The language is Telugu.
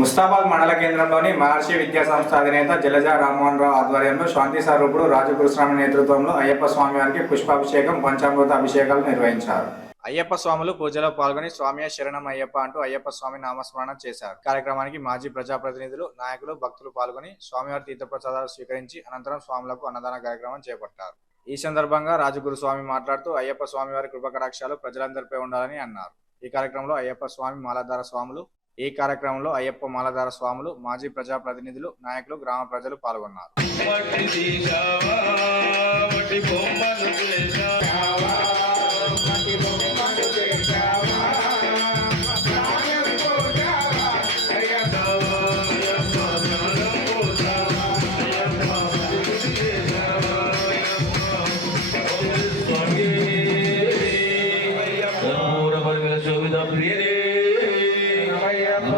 ముస్తాబాద్ మండల కేంద్రంలోని మహర్షి విద్యా సంస్థ అధినేత జలజ రామ్మోహన్ రావు ఆధ్వర్యంలో శాంతి స్వరూపుడు రాజగురుస్వామి నేతృత్వంలో అయ్యప్ప స్వామి వారికి పుష్పాభిషేకం పంచామృత అభిషేకాలు నిర్వహించారు. అయ్యప్ప స్వాములు పూజలో పాల్గొని స్వామియే శరణం అయ్యప్ప అంటూ అయ్యప్ప స్వామి నామస్మరణ చేశారు. కార్యక్రమానికి మాజీ ప్రజాప్రతినిధులు, నాయకులు, భక్తులు పాల్గొని స్వామివారి తీర్థప్రసాదాలు స్వీకరించి అనంతరం స్వాములకు అన్నదాన కార్యక్రమం చేపట్టారు. ఈ సందర్భంగా రాజగురు స్వామి మాట్లాడుతూ అయ్యప్ప స్వామి వారి కృపకటాక్షాలు ప్రజలందరిపై ఉండాలని అన్నారు. ఈ కార్యక్రమంలో అయ్యప్ప మాలధార స్వాములు, మాజీ ప్రజాప్రతినిధులు, నాయకులు, గ్రామ ప్రజలు పాల్గొన్నారు. అయ్యప్ప